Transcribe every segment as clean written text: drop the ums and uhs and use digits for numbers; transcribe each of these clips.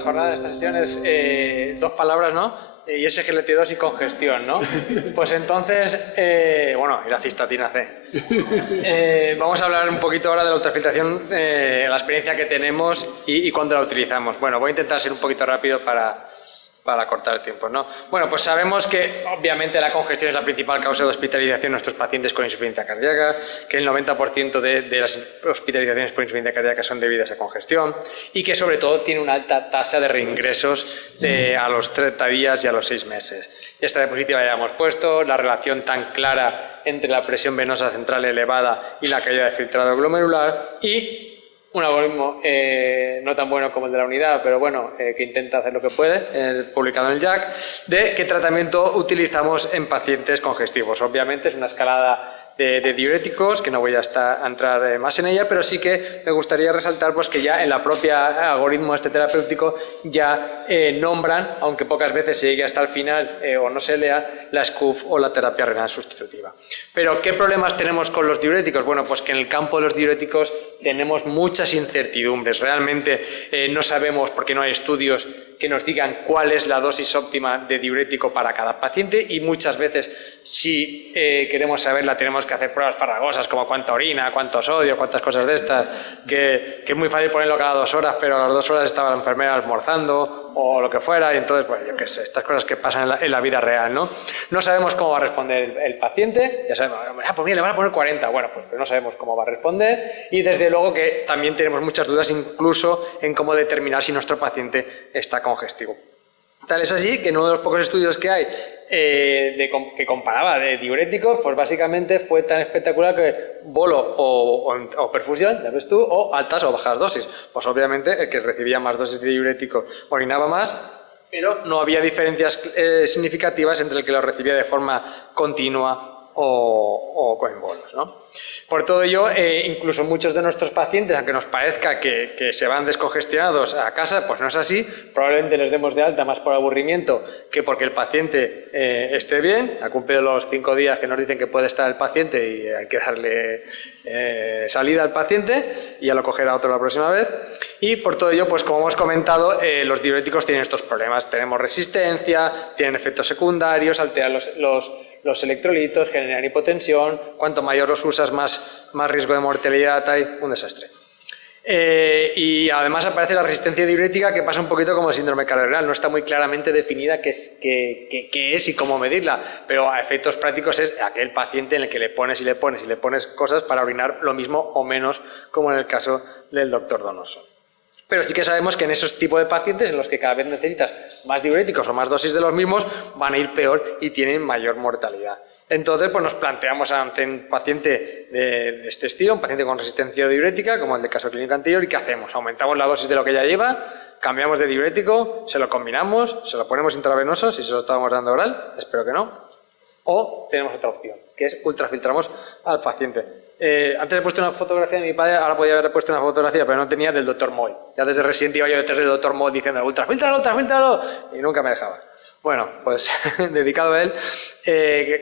jornada de esta sesión es dos palabras, ¿no? Y SGLT2 y congestión, ¿no? Pues entonces, bueno, y la cistatina C. Vamos a hablar un poquito ahora de la ultrafiltración, la experiencia que tenemos y cuándo la utilizamos. Bueno, voy a intentar ser un poquito rápido para cortar el tiempo, ¿no? Bueno, pues sabemos que obviamente la congestión es la principal causa de hospitalización en nuestros pacientes con insuficiencia cardíaca, que el 90% de las hospitalizaciones por insuficiencia cardíaca son debidas a congestión y que sobre todo tiene una alta tasa de reingresos a los 30 días y a los 6 meses. Esta diapositiva ya hemos puesto, la relación tan clara entre la presión venosa central elevada y la caída de filtrado glomerular y un algoritmo no tan bueno como el de la unidad, pero bueno, que intenta hacer lo que puede, publicado en el JACC, de qué tratamiento utilizamos en pacientes congestivos. Obviamente es una escalada de diuréticos, que no voy a entrar más en ella, pero sí que me gustaría resaltar pues, que ya en la propia algoritmo terapéutico ya nombran, aunque pocas veces se llegue hasta el final o no se lea, la SCUF o la terapia renal sustitutiva. Pero, ¿qué problemas tenemos con los diuréticos? Bueno, pues que en el campo de los diuréticos tenemos muchas incertidumbres. Realmente no sabemos, porque no hay estudios que nos digan cuál es la dosis óptima de diurético para cada paciente y muchas veces si queremos saberla tenemos que hacer pruebas farragosas como cuánta orina, cuánto sodio, cuántas cosas de estas, que es muy fácil ponerlo cada 2 horas, pero a las 2 horas estaba la enfermera almorzando o lo que fuera y entonces, pues yo qué sé, estas cosas que pasan en la vida real, ¿no? No sabemos cómo va a responder el paciente, ya sabemos, pues mira, le van a poner 40, bueno, pues no sabemos cómo va a responder y desde luego que también tenemos muchas dudas incluso en cómo determinar si nuestro paciente está congestivo. Tal es así que en uno de los pocos estudios que hay que comparaba de diuréticos, pues básicamente fue tan espectacular que bolo o perfusión, ya ves tú, o altas o bajas dosis. Pues obviamente el que recibía más dosis de diurético orinaba más, pero no había diferencias significativas entre el que lo recibía de forma continua o con bolos, ¿no? Por todo ello, incluso muchos de nuestros pacientes, aunque nos parezca que se van descongestionados a casa, pues no es así. Probablemente les demos de alta más por aburrimiento que porque el paciente esté bien, ha cumplido los 5 días que nos dicen que puede estar el paciente y hay que darle salida al paciente y ya lo cogerá otro la próxima vez. Y por todo ello, pues como hemos comentado, los diuréticos tienen estos problemas. Tenemos resistencia, tienen efectos secundarios, alteran los electrolitos, generan hipotensión, cuanto mayor los usas más riesgo de mortalidad hay, un desastre. Y además aparece la resistencia diurética que pasa un poquito como el síndrome cardiorenal, no está muy claramente definida qué es y cómo medirla, pero a efectos prácticos es aquel paciente en el que le pones cosas para orinar lo mismo o menos como en el caso del doctor Donoso. Pero sí que sabemos que en esos tipos de pacientes en los que cada vez necesitas más diuréticos o más dosis de los mismos van a ir peor y tienen mayor mortalidad. Entonces, pues nos planteamos ante un paciente de este estilo, un paciente con resistencia diurética, como el del caso clínico anterior, ¿y qué hacemos? Aumentamos la dosis de lo que ya lleva, cambiamos de diurético, se lo combinamos, se lo ponemos intravenoso, si se lo estábamos dando oral, espero que no, o tenemos otra opción, que es ultrafiltramos al paciente. Antes he puesto una fotografía de mi padre, ahora podía haber puesto una fotografía, pero no tenía del Dr. Moll. Ya desde recién iba yo detrás del Dr. Moll diciendo ultrafiltralo, y nunca me dejaba. Bueno, pues dedicado a él,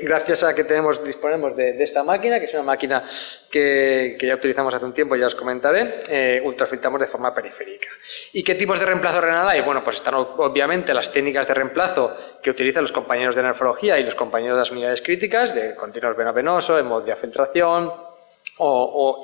gracias a que disponemos de esta máquina, que es una máquina que ya utilizamos hace un tiempo, ya os comentaré, ultrafiltramos de forma periférica. ¿Y qué tipos de reemplazo renal hay? Bueno, pues están obviamente las técnicas de reemplazo que utilizan los compañeros de nefrología y los compañeros de las unidades críticas, de continuos veno-venoso, hemodiafiltración,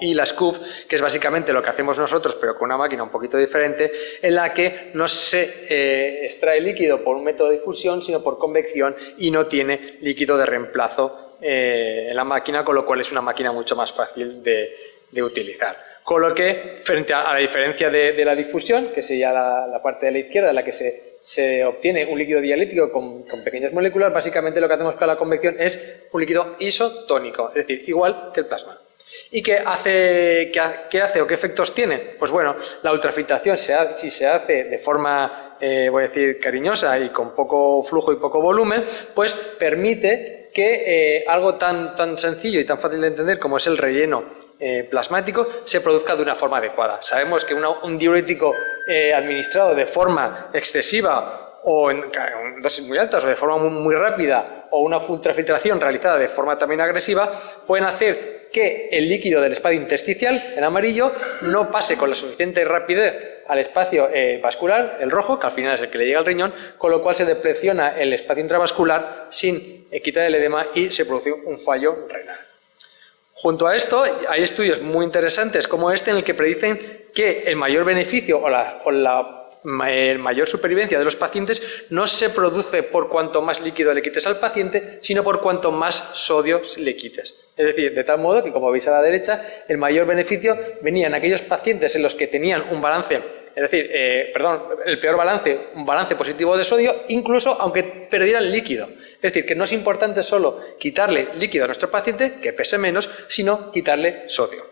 y la SCUF, que es básicamente lo que hacemos nosotros, pero con una máquina un poquito diferente, en la que no se extrae líquido por un método de difusión, sino por convección y no tiene líquido de reemplazo en la máquina, con lo cual es una máquina mucho más fácil de utilizar. Con lo que, frente a la diferencia de la difusión, que sería la parte de la izquierda, en la que se obtiene un líquido dialítico con pequeñas moléculas, básicamente lo que hacemos con la convección es un líquido isotónico, es decir, igual que el plasma. ¿Y qué hace o qué efectos tiene? Pues bueno, la ultrafiltración, si se hace de forma, voy a decir, cariñosa y con poco flujo y poco volumen, pues permite que algo tan sencillo y tan fácil de entender como es el relleno plasmático se produzca de una forma adecuada. Sabemos que un diurético administrado de forma excesiva o en dosis muy altas o de forma muy rápida o una ultrafiltración realizada de forma también agresiva pueden hacer que el líquido del espacio intersticial, en amarillo, no pase con la suficiente rapidez al espacio vascular, el rojo, que al final es el que le llega al riñón, con lo cual se depresiona el espacio intravascular sin quitar el edema y se produce un fallo renal. Junto a esto, hay estudios muy interesantes como este en el que predicen que el mayor beneficio o la mayor supervivencia de los pacientes no se produce por cuanto más líquido le quites al paciente, sino por cuanto más sodio le quites. Es decir, de tal modo que, como veis a la derecha, el mayor beneficio venía en aquellos pacientes en los que tenían un balance, es decir, el peor balance, un balance positivo de sodio, incluso aunque perdieran líquido. Es decir, que no es importante solo quitarle líquido a nuestro paciente, que pese menos, sino quitarle sodio.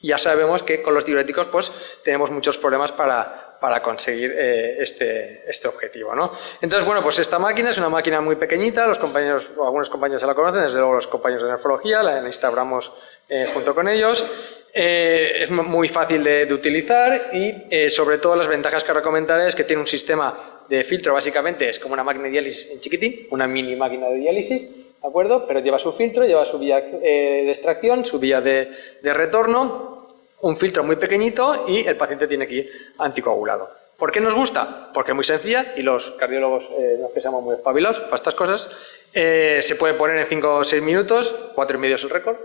Ya sabemos que con los diuréticos pues, tenemos muchos problemas para conseguir este objetivo, ¿no? Entonces, bueno, pues esta máquina es una máquina muy pequeñita, algunos compañeros ya la conocen, desde luego los compañeros de nefrología, la instauramos junto con ellos. Es muy fácil de utilizar y sobre todo las ventajas que ahora comentaré es que tiene un sistema de filtro, básicamente es como una máquina de diálisis en chiquitín, una mini máquina de diálisis, ¿de acuerdo? Pero lleva su filtro, lleva su vía de extracción, su vía de retorno, un filtro muy pequeñito y el paciente tiene que ir anticoagulado. ¿Por qué nos gusta? Porque es muy sencilla y los cardiólogos nos pensamos muy espabilados para estas cosas. Se puede poner en 5 o 6 minutos, 4,5 es el récord.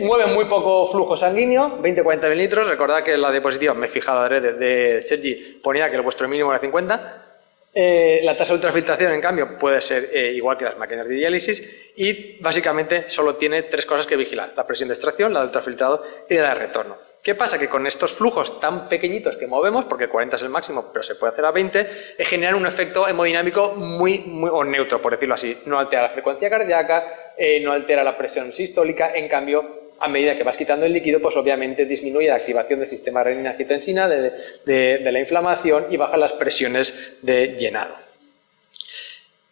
Mueve muy poco flujo sanguíneo, 20-40 mililitros. Recordad que en la diapositiva, me he fijado de Sergi, ponía que el vuestro mínimo era 50. La tasa de ultrafiltración, en cambio, puede ser igual que las máquinas de diálisis y básicamente solo tiene 3 cosas que vigilar: la presión de extracción, la de ultrafiltrado y la de retorno. ¿Qué pasa? Que con estos flujos tan pequeñitos que movemos, porque 40 es el máximo, pero se puede hacer a 20, generan un efecto hemodinámico muy o neutro, por decirlo así. No altera la frecuencia cardíaca, no altera la presión sistólica, en cambio, a medida que vas quitando el líquido, pues obviamente disminuye la activación del sistema renina-angiotensina, de la inflamación y baja las presiones de llenado.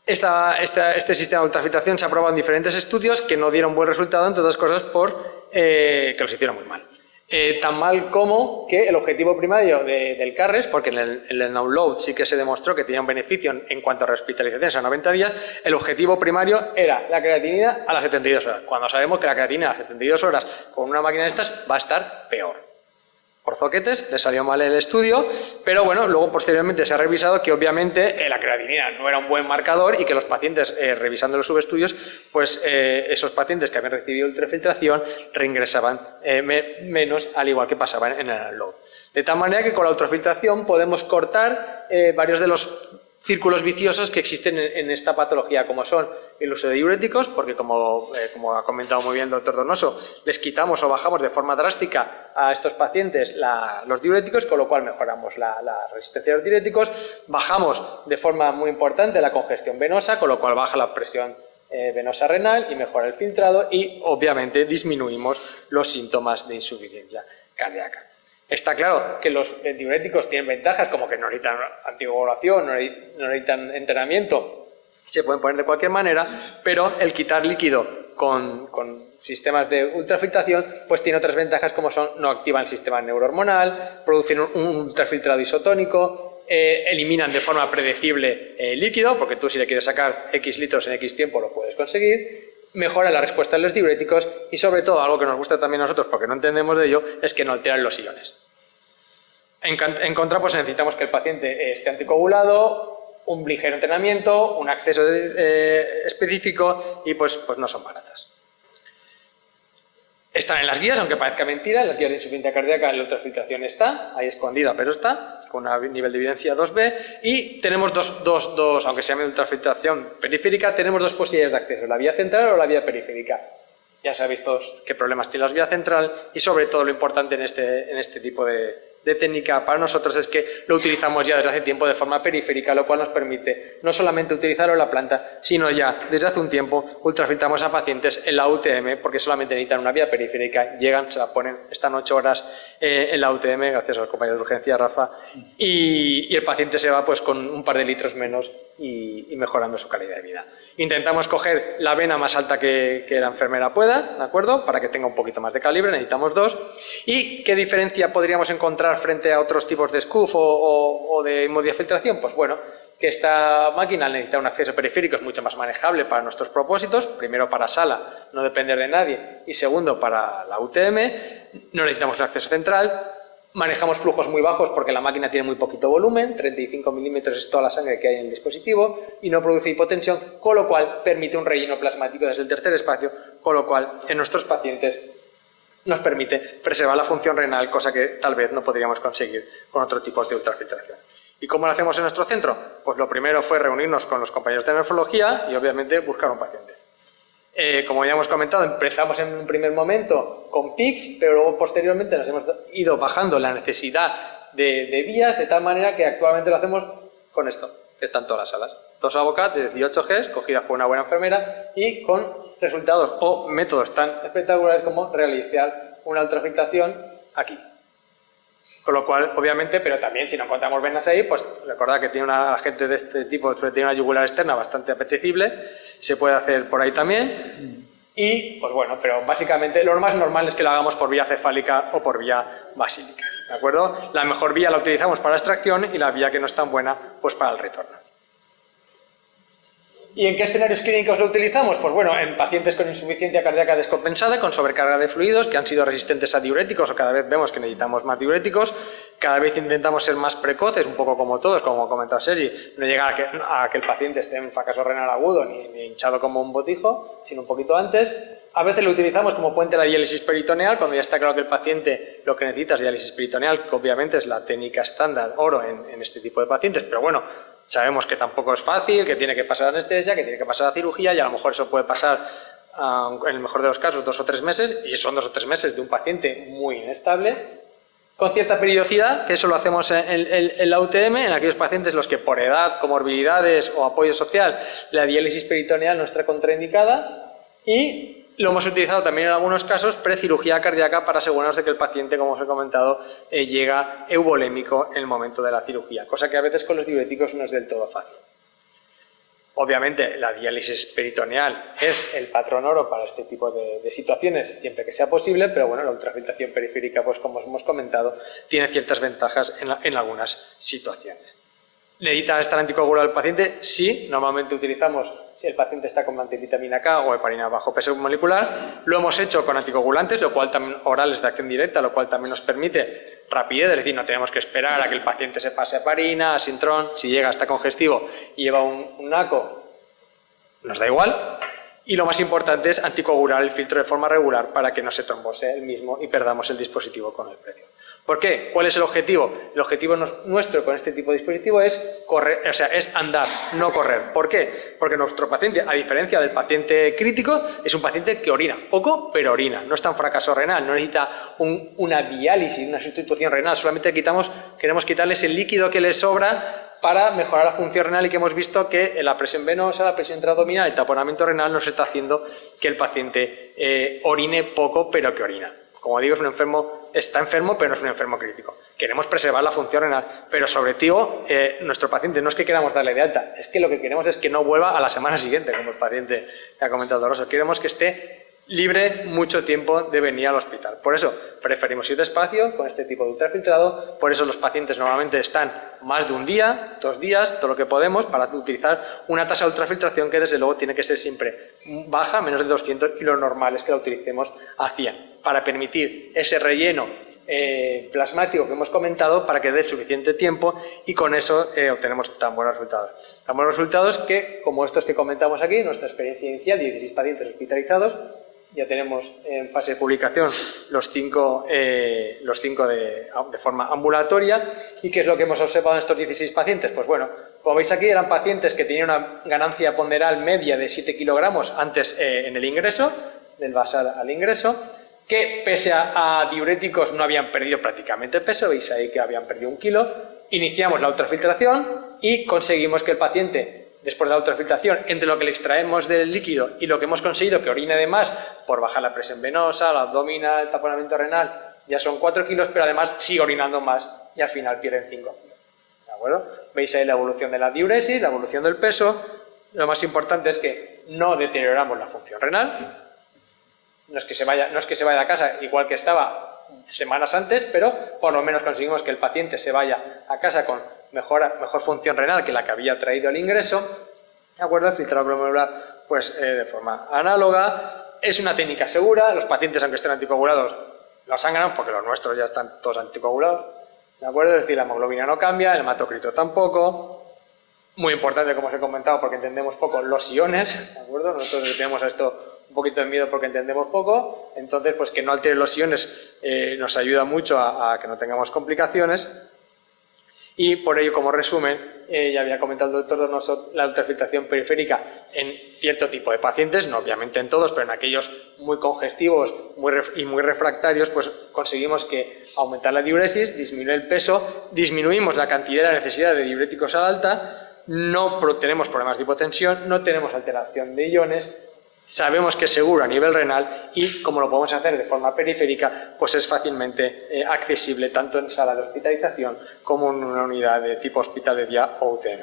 Este sistema de ultrafiltración se ha probado en diferentes estudios que no dieron buen resultado, entre otras cosas que los hicieron muy mal. Tan mal como que el objetivo primario del CARRES, porque en el NOWLOAD sí que se demostró que tenía un beneficio en cuanto a rehospitalizaciones a 90 días, el objetivo primario era la creatinina a las 72 horas, cuando sabemos que la creatinina a las 72 horas con una máquina de estas va a estar peor. Por zoquetes, le salió mal el estudio, pero bueno, luego posteriormente se ha revisado que obviamente la creatinina no era un buen marcador y que los pacientes, revisando los subestudios, pues esos pacientes que habían recibido ultrafiltración reingresaban menos, al igual que pasaba en el NOWLOAD. De tal manera que con la ultrafiltración podemos cortar varios de los círculos viciosos que existen en esta patología, como son el uso de diuréticos, porque como ha comentado muy bien el doctor Donoso, les quitamos o bajamos de forma drástica a estos pacientes los diuréticos, con lo cual mejoramos la resistencia a los diuréticos, bajamos de forma muy importante la congestión venosa, con lo cual baja la presión venosa renal y mejora el filtrado y obviamente disminuimos los síntomas de insuficiencia cardíaca. Está claro que los diuréticos tienen ventajas como que no necesitan anticoagulación, no necesitan entrenamiento, se pueden poner de cualquier manera, pero el quitar líquido con sistemas de ultrafiltración pues tiene otras ventajas como son no activan el sistema neurohormonal, producen un ultrafiltrado isotónico, eliminan de forma predecible el líquido, porque tú si le quieres sacar X litros en X tiempo lo puedes conseguir, mejora la respuesta de los diuréticos y sobre todo, algo que nos gusta también a nosotros porque no entendemos de ello, es que no alteran los iones. En contra, pues necesitamos que el paciente esté anticoagulado, un ligero entrenamiento, un acceso específico y pues no son baratas. Están en las guías, aunque parezca mentira, en las guías de insuficiencia cardíaca la ultrafiltración está, ahí escondida, pero está, con un nivel de evidencia 2B, y tenemos dos, aunque se llame ultrafiltración periférica, tenemos 2 posibilidades de acceso, la vía central o la vía periférica. Ya sabéis todos qué problemas tiene la vía central y sobre todo lo importante en este tipo de técnica para nosotros es que lo utilizamos ya desde hace tiempo de forma periférica, lo cual nos permite no solamente utilizarlo en la planta, sino ya desde hace un tiempo ultrafiltramos a pacientes en la UTM porque solamente necesitan una vía periférica, llegan, se la ponen, están 8 horas en la UTM, gracias a los compañeros de urgencia, Rafa, y el paciente se va pues con un par de litros menos y mejorando su calidad de vida. Intentamos coger la vena más alta que la enfermera pueda, ¿de acuerdo? Para que tenga un poquito más de calibre, necesitamos 2. ¿Y qué diferencia podríamos encontrar frente a otros tipos de SCUF o de hemodiafiltración? Pues bueno, que esta máquina necesita un acceso periférico, es mucho más manejable para nuestros propósitos, primero para sala, no depender de nadie, y segundo para la UTM, no necesitamos un acceso central, manejamos flujos muy bajos porque la máquina tiene muy poquito volumen, 35 milímetros es toda la sangre que hay en el dispositivo y no produce hipotensión, con lo cual permite un relleno plasmático desde el tercer espacio, con lo cual en nuestros pacientes nos permite preservar la función renal, cosa que tal vez no podríamos conseguir con otro tipo de ultrafiltración. ¿Y cómo lo hacemos en nuestro centro? Pues lo primero fue reunirnos con los compañeros de nefrología y obviamente buscar un paciente. Como ya hemos comentado, empezamos en un primer momento con PICS, pero luego posteriormente nos hemos ido bajando la necesidad de vías, de tal manera que actualmente lo hacemos con esto, que está en todas las salas. 2 AVOCAT de 18 Gs, cogidas por una buena enfermera y con resultados o métodos tan espectaculares como realizar una ultrafiltración aquí. Con lo cual, obviamente, pero también si no encontramos venas ahí, pues recordad que tiene una gente de este tipo, tiene una yugular externa bastante apetecible, se puede hacer por ahí también. Y, pues bueno, pero básicamente lo más normal es que lo hagamos por vía cefálica o por vía basílica, ¿de acuerdo? La mejor vía la utilizamos para la extracción y la vía que no es tan buena, pues para el retorno. ¿Y en qué escenarios clínicos lo utilizamos? Pues bueno, en pacientes con insuficiencia cardíaca descompensada, con sobrecarga de fluidos, que han sido resistentes a diuréticos o cada vez vemos que necesitamos más diuréticos, cada vez intentamos ser más precoces, un poco como todos, como ha comentado Sergi, no llegar a que el paciente esté en fracaso renal agudo ni hinchado como un botijo, sino un poquito antes. A veces lo utilizamos como puente a la diálisis peritoneal, cuando ya está claro que el paciente lo que necesita es diálisis peritoneal, que obviamente es la técnica estándar oro en este tipo de pacientes, pero bueno, sabemos que tampoco es fácil, que tiene que pasar anestesia, que tiene que pasar a cirugía y a lo mejor eso puede pasar, en el mejor de los casos, 2 o 3 meses y son 2 o 3 meses de un paciente muy inestable, con cierta periodicidad, que eso lo hacemos en la UTM, en aquellos pacientes los que por edad, comorbilidades o apoyo social, la diálisis peritoneal no está contraindicada y lo hemos utilizado también en algunos casos precirugía cardíaca para asegurarnos de que el paciente, como os he comentado, llega euvolémico en el momento de la cirugía, cosa que a veces con los diuréticos no es del todo fácil. Obviamente la diálisis peritoneal es el patrón oro para este tipo de situaciones siempre que sea posible, pero bueno, la ultrafiltración periférica, pues como hemos comentado, tiene ciertas ventajas en algunas situaciones. ¿Necesita estar anticoagulado el paciente? Sí, normalmente utilizamos si el paciente está con antivitamina K o heparina bajo peso molecular. Lo hemos hecho con anticoagulantes, lo cual también orales de acción directa, lo cual también nos permite rapidez, es decir, no tenemos que esperar a que el paciente se pase a heparina, a sintrón, si llega hasta congestivo y lleva un NACO, nos da igual. Y lo más importante es anticoagular el filtro de forma regular para que no se trombose el mismo y perdamos el dispositivo con el precio. ¿Por qué? ¿Cuál es el objetivo? El objetivo nuestro con este tipo de dispositivo es correr, o sea, es andar, no correr. ¿Por qué? Porque nuestro paciente, a diferencia del paciente crítico, es un paciente que orina, poco, pero orina. No está en fracaso renal, no necesita una diálisis, una sustitución renal, solamente queremos quitarles el líquido que le sobra para mejorar la función renal y que hemos visto que la presión venosa, la presión intraabdominal, el taponamiento renal nos está haciendo que el paciente orine poco, pero que orina. Como digo, es un enfermo, está enfermo, pero no es un enfermo crítico. Queremos preservar la función renal, pero sobre todo, nuestro paciente no es que queramos darle de alta, es que lo que queremos es que no vuelva a la semana siguiente, como el paciente que ha comentado Rosso. Queremos que esté libre mucho tiempo de venir al hospital. Por eso preferimos ir despacio con este tipo de ultrafiltrado, por eso los pacientes normalmente están más de un día, 2 días, todo lo que podemos, para utilizar una tasa de ultrafiltración que desde luego tiene que ser siempre baja, menos de 200, y lo normal es que la utilicemos a 100, para permitir ese relleno plasmático que hemos comentado para que dé suficiente tiempo y con eso obtenemos tan buenos resultados. Tan buenos resultados que, como estos que comentamos aquí, nuestra experiencia inicial, 16 pacientes hospitalizados, ya tenemos en fase de publicación los 5 de forma ambulatoria. ¿Y qué es lo que hemos observado en estos 16 pacientes? Pues bueno, como veis aquí eran pacientes que tenían una ganancia ponderal media de 7 kilogramos antes en el ingreso, del basal al ingreso, que pese a diuréticos no habían perdido prácticamente peso, veis ahí que habían perdido 1 kilo. Iniciamos la ultrafiltración y conseguimos que el paciente, después de la ultrafiltración, entre lo que le extraemos del líquido y lo que hemos conseguido que orine de más por bajar la presión venosa, la abdominal, el taponamiento renal, ya son 4 kilos, pero además sigue orinando más y al final pierden 5 kilos. ¿De acuerdo? Veis ahí la evolución de la diuresis, la evolución del peso. Lo más importante es que no deterioramos la función renal. No es que se vaya a casa igual que estaba semanas antes, pero por lo menos conseguimos que el paciente se vaya a casa con mejor función renal que la que había traído al ingreso. ¿De acuerdo? El filtrado glomerular, pues de forma análoga. Es una técnica segura. Los pacientes, aunque estén anticoagulados, Lo sangran porque los nuestros ya están todos anticoagulados, ¿de acuerdo? Es decir, la hemoglobina no cambia, el hematocrito tampoco. Muy importante, como os he comentado, porque entendemos poco los iones, ¿de acuerdo? Nosotros le tenemos a esto un poquito de miedo porque entendemos poco, entonces pues que no altere los iones nos ayuda mucho a que no tengamos complicaciones. Y por ello, como resumen, ya había comentado el doctor Donoso, la ultrafiltración periférica en cierto tipo de pacientes, no obviamente en todos, pero en aquellos muy congestivos y muy refractarios, pues conseguimos que aumentar la diuresis, disminuir el peso, disminuimos la cantidad y la necesidad de diuréticos al alta, no tenemos problemas de hipotensión, no tenemos alteración de iones, sabemos que es seguro a nivel renal y como lo podemos hacer de forma periférica, pues es fácilmente accesible tanto en sala de hospitalización como en una unidad de tipo hospital de día o UTM.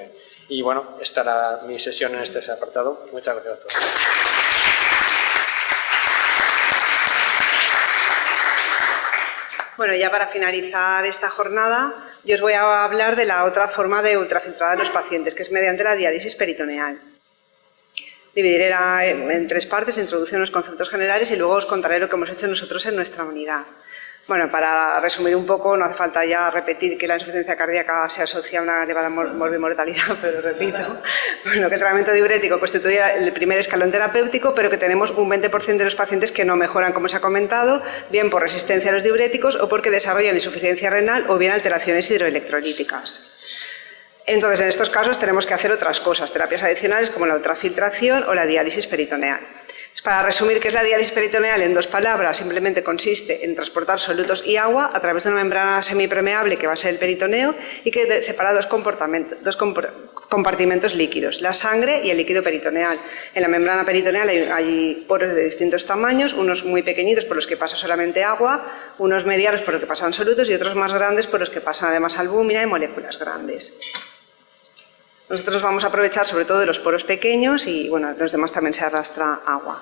Y bueno, esta era mi sesión en este apartado. Muchas gracias a todos. Bueno, ya para finalizar esta jornada, yo os voy a hablar de la otra forma de ultrafiltrar a los pacientes, que es mediante la diálisis peritoneal. Dividiré en 3 partes, introducción a los conceptos generales y luego os contaré lo que hemos hecho nosotros en nuestra unidad. Bueno, para resumir un poco, no hace falta ya repetir que la insuficiencia cardíaca se asocia a una elevada morbimortalidad, pero repito, bueno, que el tratamiento diurético constituye el primer escalón terapéutico, pero que tenemos un 20% de los pacientes que no mejoran, como se ha comentado, bien por resistencia a los diuréticos o porque desarrollan insuficiencia renal o bien alteraciones hidroelectrolíticas. Entonces, en estos casos tenemos que hacer otras cosas, terapias adicionales como la ultrafiltración o la diálisis peritoneal. Para resumir qué es la diálisis peritoneal en 2 palabras, simplemente consiste en transportar solutos y agua a través de una membrana semipermeable que va a ser el peritoneo y que separa dos compartimentos líquidos, la sangre y el líquido peritoneal. En la membrana peritoneal hay poros de distintos tamaños, unos muy pequeñitos por los que pasa solamente agua, unos medianos por los que pasan solutos y otros más grandes por los que pasan además albúmina y moléculas grandes. Nosotros vamos a aprovechar sobre todo de los poros pequeños y bueno, los demás también se arrastra agua.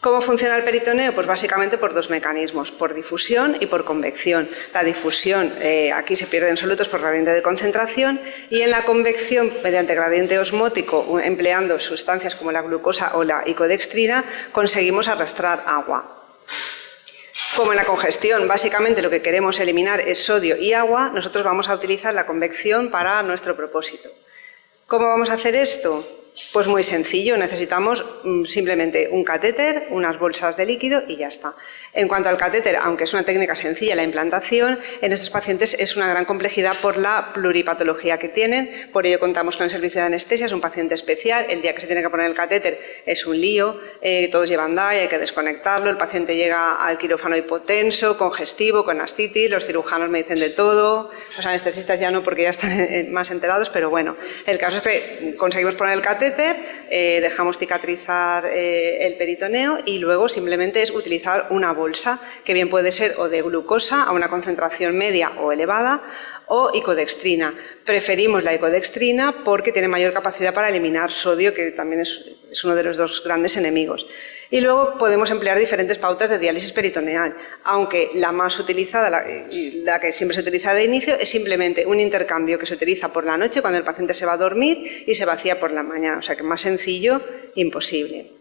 ¿Cómo funciona el peritoneo? Pues básicamente por 2 mecanismos, por difusión y por convección. La difusión, aquí se pierden solutos por gradiente de concentración y en la convección, mediante gradiente osmótico, empleando sustancias como la glucosa o la icodextrina, conseguimos arrastrar agua. Como en la congestión, básicamente lo que queremos eliminar es sodio y agua, nosotros vamos a utilizar la convección para nuestro propósito. ¿Cómo vamos a hacer esto? Pues muy sencillo, necesitamos simplemente un catéter, unas bolsas de líquido y ya está. En cuanto al catéter, aunque es una técnica sencilla la implantación, en estos pacientes es una gran complejidad por la pluripatología que tienen, por ello contamos con el servicio de anestesia, es un paciente especial, el día que se tiene que poner el catéter es un lío, todos llevan DAI, hay que desconectarlo, el paciente llega al quirófano hipotenso, congestivo, con ascitis, los cirujanos me dicen de todo, los anestesistas ya no porque ya están más enterados, pero bueno, el caso es que conseguimos poner el catéter, dejamos cicatrizar el peritoneo y luego simplemente es utilizar una bolsa, que bien puede ser o de glucosa a una concentración media o elevada o icodextrina. Preferimos la icodextrina porque tiene mayor capacidad para eliminar sodio, que también es uno de los 2 grandes enemigos. Y luego podemos emplear diferentes pautas de diálisis peritoneal, aunque la más utilizada, la que siempre se utiliza de inicio, es simplemente un intercambio que se utiliza por la noche cuando el paciente se va a dormir y se vacía por la mañana, o sea que más sencillo, imposible.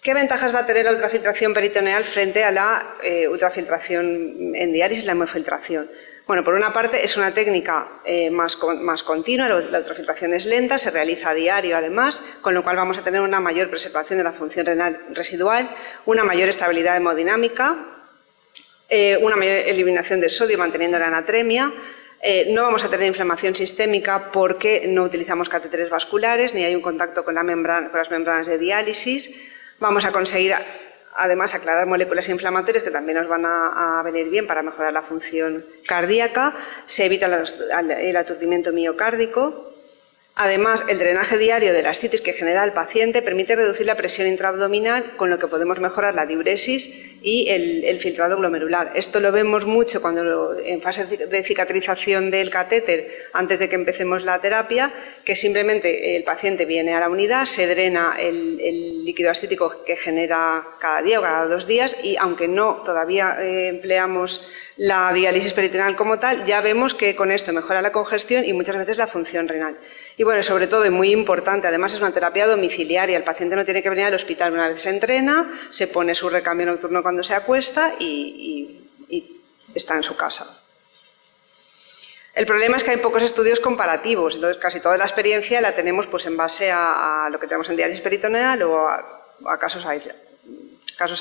¿Qué ventajas va a tener la ultrafiltración peritoneal frente a la ultrafiltración en diálisis, la hemofiltración? Bueno, por una parte es una técnica más continua, la ultrafiltración es lenta, se realiza a diario además, con lo cual vamos a tener una mayor preservación de la función renal residual, una mayor estabilidad hemodinámica, una mayor eliminación de sodio manteniendo la anatremia. No vamos a tener inflamación sistémica porque no utilizamos catéteres vasculares ni hay un contacto con las membranas de diálisis. Vamos a conseguir, además, aclarar moléculas inflamatorias que también nos van a venir bien para mejorar la función cardíaca. Se evita el aturdimiento miocárdico. Además, el drenaje diario de la ascitis que genera el paciente permite reducir la presión intraabdominal, con lo que podemos mejorar la diuresis y el filtrado glomerular. Esto lo vemos mucho cuando en fase de cicatrización del catéter, antes de que empecemos la terapia, que simplemente el paciente viene a la unidad, se drena el líquido ascítico que genera cada día o cada 2 días y aunque no todavía empleamos la diálisis peritoneal como tal, ya vemos que con esto mejora la congestión y muchas veces la función renal. Y bueno, sobre todo, y muy importante, además es una terapia domiciliaria. El paciente no tiene que venir al hospital. Una vez se entrena, se pone su recambio nocturno cuando se acuesta y está en su casa. El problema es que hay pocos estudios comparativos, entonces casi toda la experiencia la tenemos pues, en base a lo que tenemos en diálisis peritoneal o a casos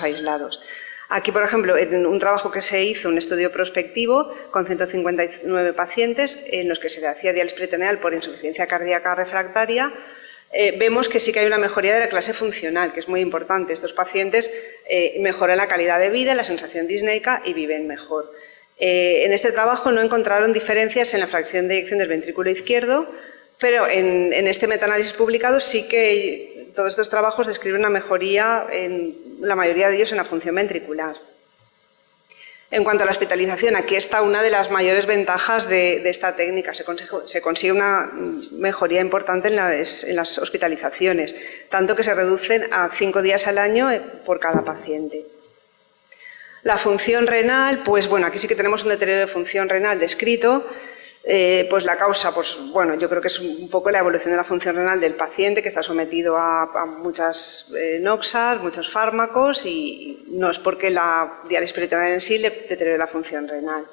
aislados. Aquí, por ejemplo, en un trabajo que se hizo, un estudio prospectivo con 159 pacientes en los que se le hacía diálisis peritoneal por insuficiencia cardíaca refractaria, vemos que sí que hay una mejoría de la clase funcional, que es muy importante. Estos pacientes mejoran la calidad de vida, la sensación disneica y viven mejor. En este trabajo no encontraron diferencias en la fracción de eyección del ventrículo izquierdo, pero en este metaanálisis publicado sí que todos estos trabajos describen una mejoría, en la mayoría de ellos, en la función ventricular. En cuanto a la hospitalización, aquí está una de las mayores ventajas de esta técnica. Se consigue una mejoría importante en las hospitalizaciones, tanto que se reducen a 5 días al año por cada paciente. La función renal, pues bueno, aquí sí que tenemos un deterioro de función renal descrito. Pues la causa, pues bueno, yo creo que es un poco la evolución de la función renal del paciente, que está sometido a muchas noxas, muchos fármacos, y no es porque la diálisis peritoneal en sí le deteriore la función renal.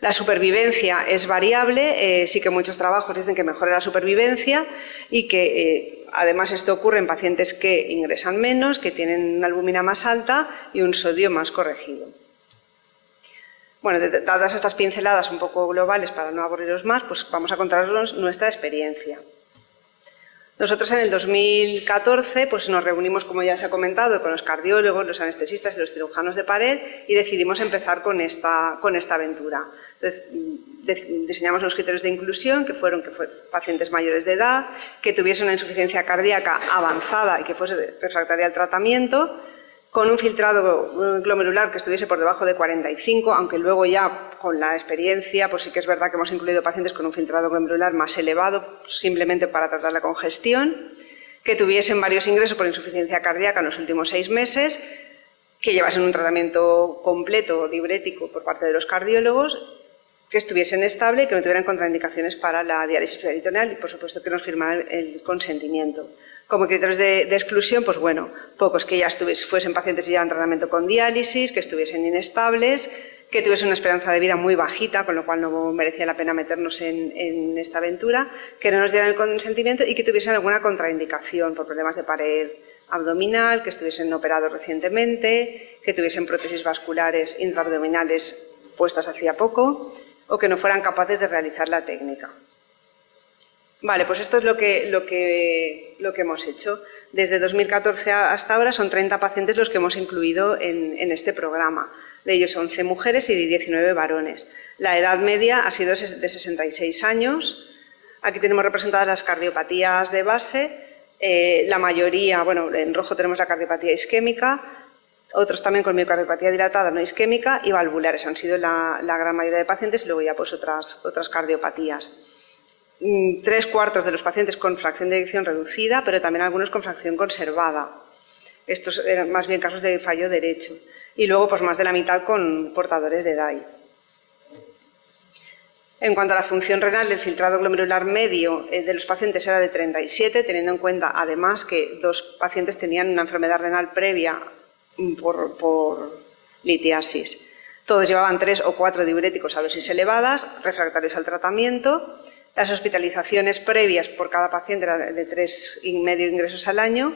La supervivencia es variable, sí que muchos trabajos dicen que mejora la supervivencia y que además esto ocurre en pacientes que ingresan menos, que tienen una albúmina más alta y un sodio más corregido. Bueno, dadas estas pinceladas un poco globales para no aburriros más, pues vamos a contaros nuestra experiencia. Nosotros en el 2014 pues nos reunimos, como ya se ha comentado, con los cardiólogos, los anestesistas y los cirujanos de pared y decidimos empezar con esta aventura. Entonces, diseñamos unos criterios de inclusión que fueron pacientes mayores de edad, que tuviesen una insuficiencia cardíaca avanzada y que fuese refractaria al tratamiento, con un filtrado glomerular que estuviese por debajo de 45, aunque luego ya con la experiencia, pues sí que es verdad que hemos incluido pacientes con un filtrado glomerular más elevado, simplemente para tratar la congestión, que tuviesen varios ingresos por insuficiencia cardíaca en los últimos 6 meses, que llevasen un tratamiento completo diurético por parte de los cardiólogos, que estuviesen estable y que no tuvieran contraindicaciones para la diálisis peritoneal y, por supuesto, que nos firmaran el consentimiento. Como criterios de exclusión, pues bueno, pocos que ya fuesen pacientes ya en tratamiento con diálisis, que estuviesen inestables, que tuviesen una esperanza de vida muy bajita, con lo cual no merecía la pena meternos en esta aventura, que no nos dieran el consentimiento y que tuviesen alguna contraindicación por problemas de pared abdominal, que estuviesen operados recientemente, que tuviesen prótesis vasculares intraabdominales puestas hacía poco o que no fueran capaces de realizar la técnica. Vale, pues esto es lo que hemos hecho. Desde 2014 hasta ahora son 30 pacientes los que hemos incluido en este programa. De ellos 11 mujeres y 19 varones. La edad media ha sido de 66 años. Aquí tenemos representadas las cardiopatías de base. La mayoría, bueno, en rojo tenemos la cardiopatía isquémica, otros también con miocardiopatía dilatada no isquémica y valvulares. Han sido la gran mayoría de pacientes y luego ya pues otras cardiopatías. 3/4 de los pacientes con fracción de eyección reducida, pero también algunos con fracción conservada. Estos eran más bien casos de fallo derecho. Y luego pues más de la mitad con portadores de DAI. En cuanto a la función renal, el filtrado glomerular medio de los pacientes era de 37, teniendo en cuenta además que 2 pacientes tenían una enfermedad renal previa por litiasis. Todos llevaban 3 o 4 diuréticos a dosis elevadas, refractarios al tratamiento. Las hospitalizaciones previas por cada paciente eran de 3,5 ingresos al año.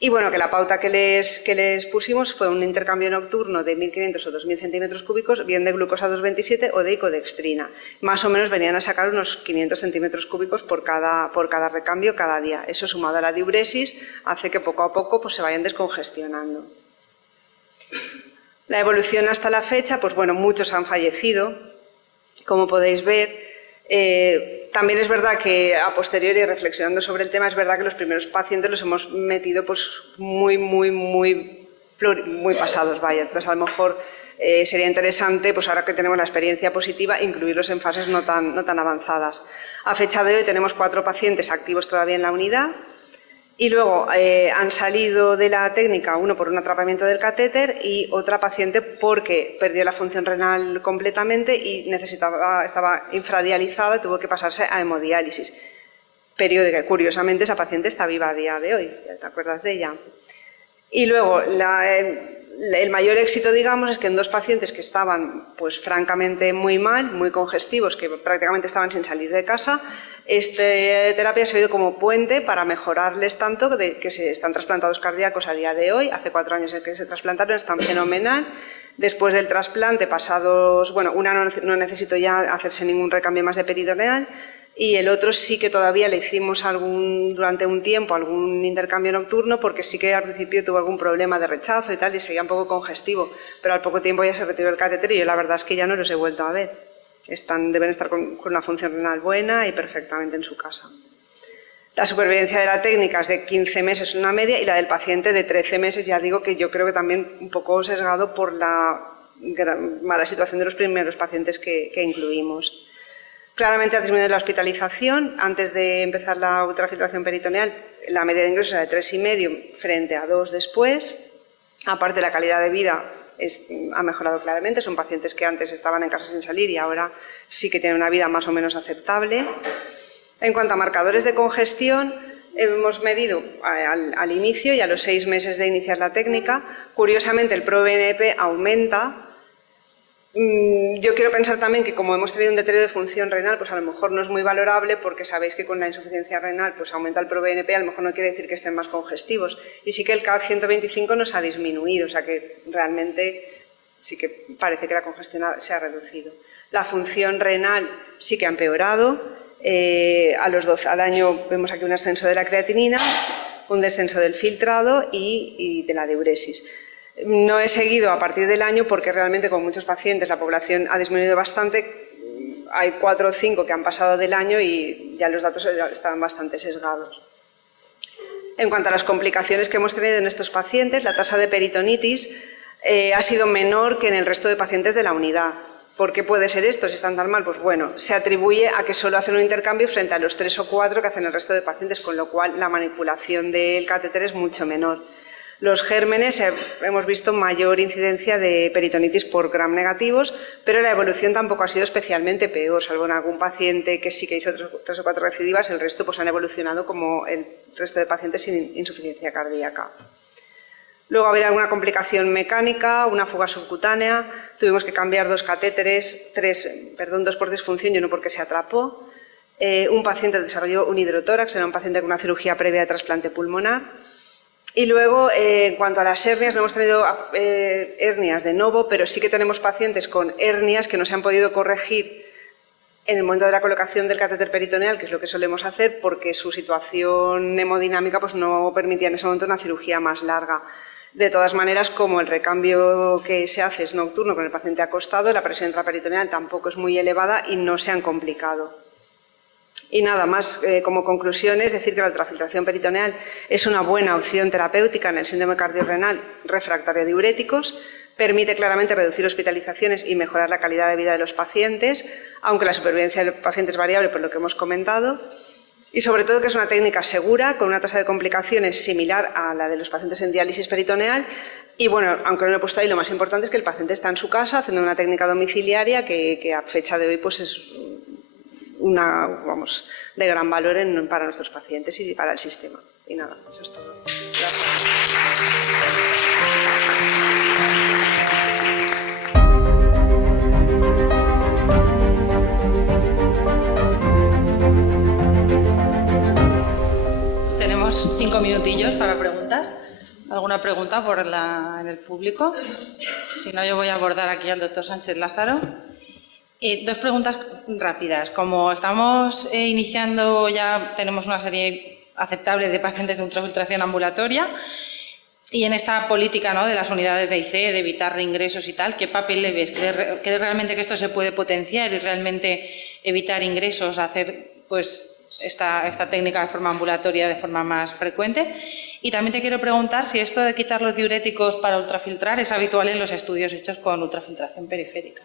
Y bueno, que la pauta que les pusimos fue un intercambio nocturno de 1.500 o 2.000 centímetros cúbicos, bien de glucosa 2,27 o de icodextrina. Más o menos venían a sacar unos 500 centímetros cúbicos por cada recambio cada día. Eso, sumado a la diuresis, hace que poco a poco pues, se vayan descongestionando. La evolución hasta la fecha, pues bueno, muchos han fallecido, como podéis ver. También es verdad que a posteriori, reflexionando sobre el tema, es verdad que los primeros pacientes los hemos metido pues, muy pasados, vaya. Entonces, a lo mejor sería interesante, pues ahora que tenemos la experiencia positiva, incluirlos en fases no tan avanzadas. A fecha de hoy tenemos 4 pacientes activos todavía en la unidad y luego han salido de la técnica, uno por un atrapamiento del catéter y otra paciente porque perdió la función renal completamente y estaba infradializada y tuvo que pasarse a hemodiálisis. periódica. Curiosamente, esa paciente está viva a día de hoy, ¿te acuerdas de ella? Y luego, el mayor éxito, digamos, es que en 2 pacientes que estaban pues francamente muy mal, muy congestivos, que prácticamente estaban sin salir de casa, esta terapia se ha ido como puente para mejorarles tanto que se están trasplantados cardíacos a día de hoy. Hace 4 años que se trasplantaron, están fenomenal. Después del trasplante, pasados, bueno, una no necesito ya hacerse ningún recambio más de peritoneal, y el otro sí que todavía le hicimos durante un tiempo algún intercambio nocturno, porque sí que al principio tuvo algún problema de rechazo y tal, y seguía un poco congestivo, pero al poco tiempo ya se retiró el catéter y yo la verdad es que ya no los he vuelto a ver. Deben estar con una función renal buena y perfectamente en su casa. La supervivencia de la técnica es de 15 meses una media y la del paciente de 13 meses, ya digo que yo creo que también un poco sesgado por la mala situación de los primeros pacientes que incluimos. Claramente ha disminuido la hospitalización. Antes de empezar la ultrafiltración peritoneal, la media de ingresos era de 3,5 frente a 2 después. Aparte, la calidad de vida ha mejorado claramente. Son pacientes que antes estaban en casa sin salir y ahora sí que tienen una vida más o menos aceptable. En cuanto a marcadores de congestión, hemos medido al inicio y a los 6 meses de iniciar la técnica. Curiosamente, el ProBNP aumenta. Yo quiero pensar también que como hemos tenido un deterioro de función renal, pues a lo mejor no es muy valorable, porque sabéis que con la insuficiencia renal pues aumenta el ProBNP, a lo mejor no quiere decir que estén más congestivos. Y sí que el CAD 125 nos ha disminuido, o sea que realmente sí que parece que la congestión se ha reducido. La función renal sí que ha empeorado. Al año vemos aquí un ascenso de la creatinina, un descenso del filtrado y de la diuresis. No he seguido a partir del año porque realmente con muchos pacientes la población ha disminuido bastante. Hay 4 o 5 que han pasado del año y ya los datos estaban bastante sesgados. En cuanto a las complicaciones que hemos tenido en estos pacientes, la tasa de peritonitis ha sido menor que en el resto de pacientes de la unidad. ¿Por qué puede ser esto si están tan mal? Pues bueno, se atribuye a que solo hacen un intercambio frente a los 3 o 4 que hacen el resto de pacientes, con lo cual la manipulación del catéter es mucho menor. Los gérmenes, hemos visto mayor incidencia de peritonitis por gram negativos, pero la evolución tampoco ha sido especialmente peor, salvo en algún paciente que sí que hizo 3 o 4 recidivas, el resto pues han evolucionado como el resto de pacientes sin insuficiencia cardíaca. Luego ha habido alguna complicación mecánica, una fuga subcutánea, tuvimos que cambiar 2 catéteres, 2 por disfunción y 1 porque se atrapó. Un paciente desarrolló un hidrotórax, era un paciente con una cirugía previa de trasplante pulmonar. Y luego, en cuanto a las hernias, no hemos tenido hernias de novo, pero sí que tenemos pacientes con hernias que no se han podido corregir en el momento de la colocación del catéter peritoneal, que es lo que solemos hacer, porque su situación hemodinámica pues, no permitía en ese momento una cirugía más larga. De todas maneras, como el recambio que se hace es nocturno con el paciente acostado, la presión intraperitoneal tampoco es muy elevada y no se han complicado. Y nada más, como conclusión, es decir que la ultrafiltración peritoneal es una buena opción terapéutica en el síndrome cardiorrenal refractario a diuréticos, permite claramente reducir hospitalizaciones y mejorar la calidad de vida de los pacientes, aunque la supervivencia del paciente es variable por lo que hemos comentado, y sobre todo que es una técnica segura, con una tasa de complicaciones similar a la de los pacientes en diálisis peritoneal. Y bueno, aunque no lo he puesto ahí, lo más importante es que el paciente está en su casa haciendo una técnica domiciliaria que a fecha de hoy pues es de gran valor para nuestros pacientes y para el sistema. Y nada, eso es todo. Gracias. Tenemos 5 minutillos para preguntas. ¿Alguna pregunta en el público? Si no, yo voy a abordar aquí al doctor Sánchez Lázaro. 2 preguntas rápidas. Como estamos iniciando, ya tenemos una serie aceptable de pacientes de ultrafiltración ambulatoria y en esta política, ¿no?, de las unidades de IC, de evitar reingresos y tal, ¿qué papel le ves? ¿Crees realmente que esto se puede potenciar y realmente evitar ingresos, hacer pues esta técnica de forma ambulatoria de forma más frecuente? Y también te quiero preguntar si esto de quitar los diuréticos para ultrafiltrar es habitual en los estudios hechos con ultrafiltración periférica.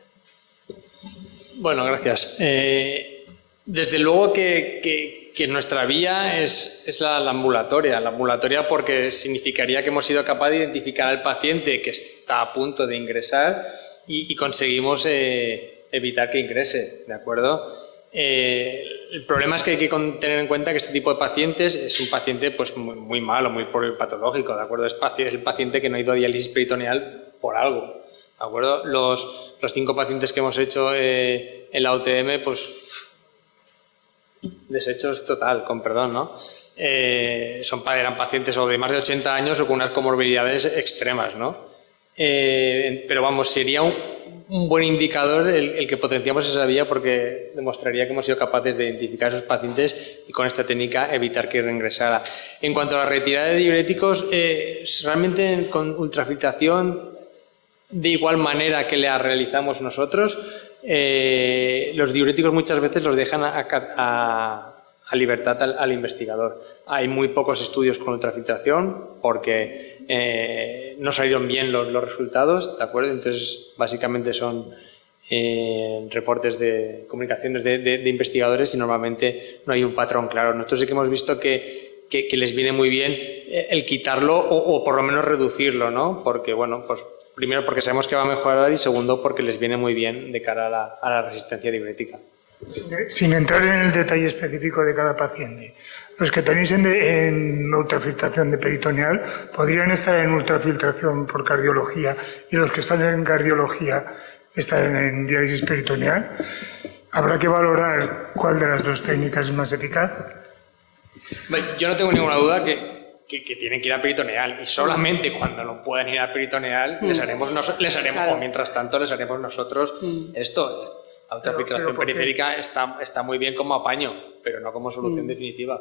Bueno, gracias. Desde luego que nuestra vía es la ambulatoria porque significaría que hemos sido capaces de identificar al paciente que está a punto de ingresar y conseguimos evitar que ingrese, ¿de acuerdo? El problema es que hay que tener en cuenta que este tipo de pacientes es un paciente pues, muy malo, muy patológico, ¿de acuerdo? Es el paciente que no ha ido a diálisis peritoneal por algo, ¿de acuerdo? Los 5 pacientes que hemos hecho en la UTM, pues desechos total, con perdón, ¿no? Eran pacientes o de más de 80 años o con unas comorbilidades extremas, ¿no? Pero vamos, sería un buen indicador el que potenciamos esa vía, porque demostraría que hemos sido capaces de identificar a esos pacientes y con esta técnica evitar que reingresara. En cuanto a la retirada de diuréticos, realmente con ultrafiltración, de igual manera que la realizamos nosotros, los diuréticos muchas veces los dejan a libertad al investigador. Hay muy pocos estudios con ultrafiltración porque no salieron bien los resultados, ¿de acuerdo? Entonces, básicamente son reportes de comunicaciones de investigadores y normalmente no hay un patrón claro. Nosotros sí que hemos visto que les viene muy bien el quitarlo o por lo menos reducirlo, ¿no? Porque, bueno, pues primero porque sabemos que va a mejorar y segundo porque les viene muy bien de cara a la resistencia diurética. Sin entrar en el detalle específico de cada paciente, los que tenéis en ultrafiltración de peritoneal podrían estar en ultrafiltración por cardiología y los que están en cardiología están en diálisis peritoneal. Habrá que valorar cuál de las dos técnicas es más eficaz. Yo no tengo ninguna duda que tienen que ir a peritoneal y solamente cuando no puedan ir a peritoneal les haremos claro. O mientras tanto les haremos nosotros esto. La ultrafiltración periférica está muy bien como apaño, pero no como solución definitiva.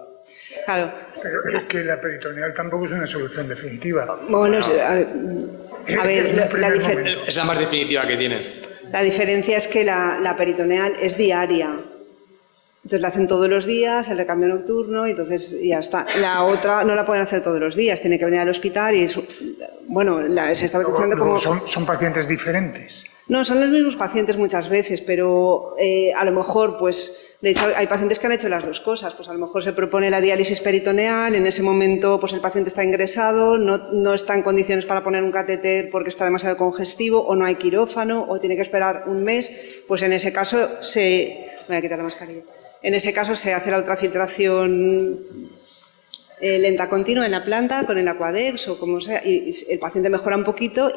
Claro. Pero es que la peritoneal tampoco es una solución definitiva. Bueno, a ver, es la más definitiva que tienen. La diferencia es que la peritoneal es diaria. Entonces la hacen todos los días, el recambio nocturno, y entonces ya está. La otra no la pueden hacer todos los días, tiene que venir al hospital y se está utilizando como... ¿Son pacientes diferentes? No, son los mismos pacientes muchas veces, pero a lo mejor, pues, de hecho, hay pacientes que han hecho las dos cosas. Pues a lo mejor se propone la diálisis peritoneal, en ese momento pues el paciente está ingresado, no está en condiciones para poner un catéter porque está demasiado congestivo, o no hay quirófano, o tiene que esperar un mes. Pues en ese caso voy a quitar la mascarilla. En ese caso se hace la ultrafiltración lenta continua en la planta con el Aquadex o como sea, y el paciente mejora un poquito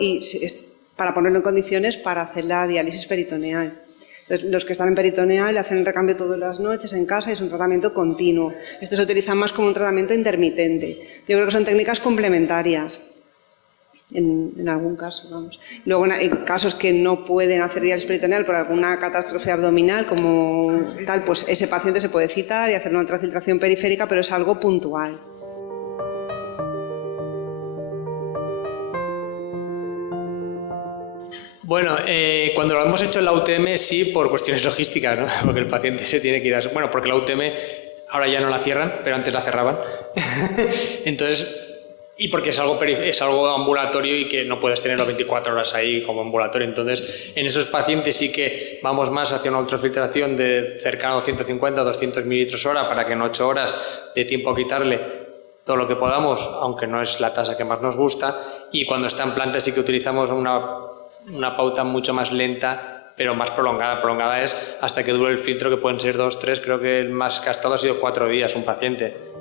para ponerlo en condiciones para hacer la diálisis peritoneal. Entonces, los que están en peritoneal hacen el recambio todas las noches en casa y es un tratamiento continuo. Esto se utiliza más como un tratamiento intermitente. Yo creo que son técnicas complementarias. En algún caso, vamos. Luego, en casos que no pueden hacer diálisis peritoneal por alguna catástrofe abdominal, como tal, pues ese paciente se puede citar y hacer una ultrafiltración periférica, pero es algo puntual. Bueno, cuando lo hemos hecho en la UTM, sí, por cuestiones logísticas, ¿no? Porque el paciente se tiene que ir a... Bueno, porque la UTM ahora ya no la cierran, pero antes la cerraban. Entonces... Y porque es algo ambulatorio y que no puedes tenerlo 24 horas ahí como ambulatorio. Entonces, en esos pacientes sí que vamos más hacia una ultrafiltración de cercano a 150 o 200 mililitros hora para que en 8 horas de tiempo a quitarle todo lo que podamos, aunque no es la tasa que más nos gusta. Y cuando está en planta sí que utilizamos una pauta mucho más lenta, pero más prolongada. Prolongada es hasta que dure el filtro, que pueden ser 2, 3, creo que el más que ha estado ha sido 4 días un paciente.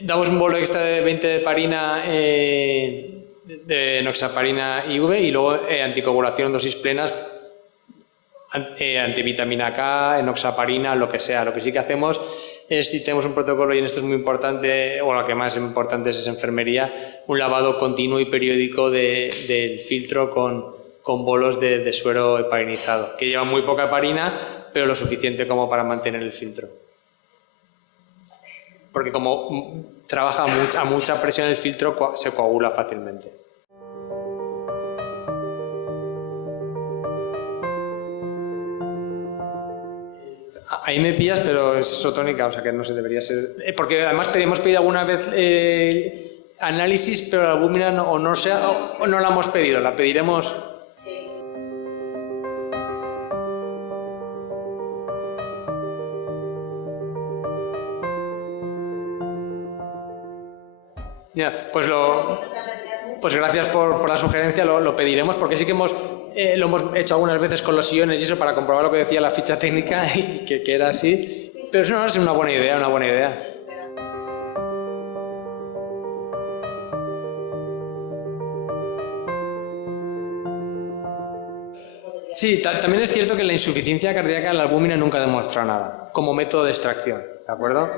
Damos un bolo extra de 20 de heparina, de enoxaparina IV y luego anticoagulación en dosis plenas, antivitamina K, enoxaparina, lo que sea. Lo que sí que hacemos es, si tenemos un protocolo, y en esto es muy importante, o lo que más importante es enfermería, un lavado continuo y periódico del filtro con bolos de suero heparinizado, que lleva muy poca heparina, pero lo suficiente como para mantener el filtro. Porque como trabaja a mucha presión el filtro, se coagula fácilmente. Ahí me pillas, pero es isotónica, o sea que no se debería ser... Porque además hemos pedido alguna vez análisis, pero la albúmina no la hemos pedido, la pediremos... Ya, pues gracias por la sugerencia, lo pediremos, porque sí que hemos lo hemos hecho algunas veces con los sillones y eso para comprobar lo que decía la ficha técnica y que era así. Pero eso no es una buena idea, una buena idea. Sí, también es cierto que la insuficiencia cardíaca, la albúmina nunca ha demostrado nada, como método de extracción, ¿de acuerdo?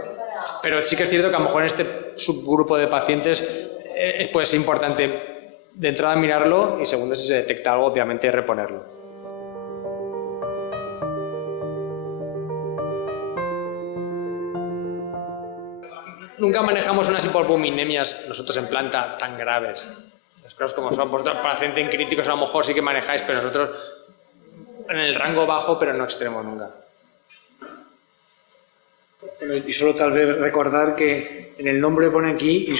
Pero sí que es cierto que a lo mejor en este subgrupo de pacientes pues es importante de entrada mirarlo y segundo, si se detecta algo, obviamente reponerlo. Nunca manejamos unas hipoalbuminemias nosotros en planta tan graves. Las cosas como son, vosotros pacientes críticos a lo mejor sí que manejáis, pero nosotros en el rango bajo, pero no extremo nunca. Bueno, y solo tal vez recordar que en el nombre pone aquí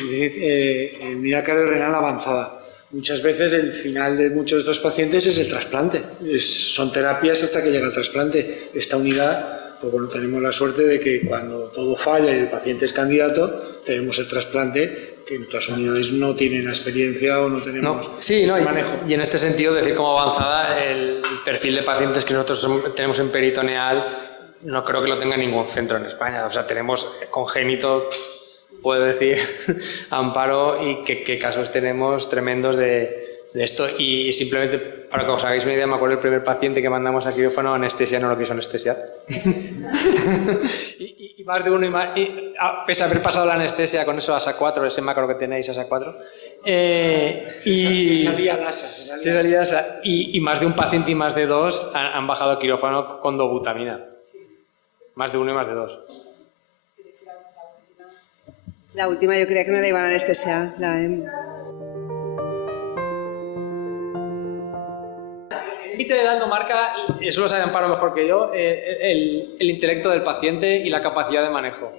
unidad cardiorrenal avanzada. Muchas veces el final de muchos de estos pacientes es el trasplante. Son terapias hasta que llega el trasplante. Esta unidad, pues bueno, tenemos la suerte de que cuando todo falla y el paciente es candidato, tenemos el trasplante, que en otras unidades no tienen experiencia o no tenemos ese manejo. Y en este sentido, decir como avanzada, el perfil de pacientes que nosotros tenemos en peritoneal no creo que lo tenga ningún centro en España. O sea, tenemos congénito, puedo decir, Amparo, y qué casos tenemos tremendos de esto. Y simplemente, para que os hagáis una idea, me acuerdo el primer paciente que mandamos a quirófano, anestesia, no lo quiso anestesiar. y más de uno, pese a haber pasado la anestesia con eso ASA 4, ese macro que tenéis, ASA 4. Se salía DASA. Se salía DASA. Y más de un paciente y más de dos han bajado a quirófano con dobutamina. Más de uno y más de dos. La última yo creía que no la iban a anestesiar. Límite de edad no marca, eso lo sabe Amparo mejor que yo, el intelecto del paciente y la capacidad de manejo.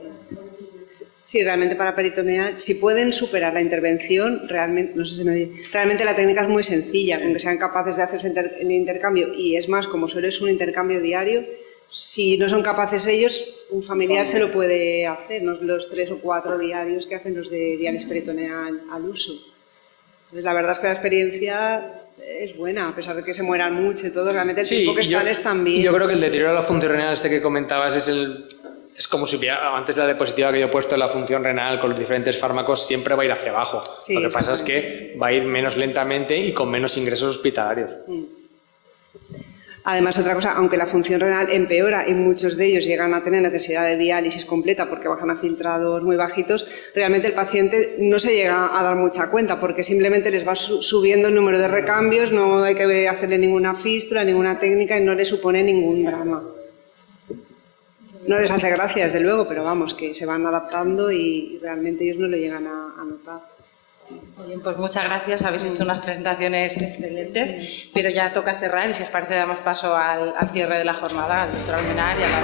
Sí, realmente para peritoneal, si pueden superar la intervención, realmente, no sé si me oye, realmente la técnica es muy sencilla, con que sean capaces de hacer el intercambio, y es más, como solo es un intercambio diario, si no son capaces ellos, un familiar se lo puede hacer, no los 3 o 4 diarios que hacen los de diálisis peritoneal al uso. Entonces, la verdad es que la experiencia es buena, a pesar de que se mueran mucho y todo, realmente el tiempo que están están bien. Yo creo que el deterioro de la función renal que comentabas es como si hubiera, antes de la diapositiva que yo he puesto, la función renal con los diferentes fármacos siempre va a ir hacia abajo. Sí, lo que pasa es que va a ir menos lentamente y con menos ingresos hospitalarios. Además, otra cosa, aunque la función renal empeora y muchos de ellos llegan a tener necesidad de diálisis completa porque bajan a filtrados muy bajitos, realmente el paciente no se llega a dar mucha cuenta porque simplemente les va subiendo el número de recambios, no hay que hacerle ninguna fístula, ninguna técnica y no le supone ningún drama. No les hace gracia, desde luego, pero vamos, que se van adaptando y realmente ellos no lo llegan a notar. Muy bien, pues muchas gracias, habéis hecho unas presentaciones excelentes, pero ya toca cerrar y si os parece damos paso al cierre de la jornada, al doctor Almenar y a la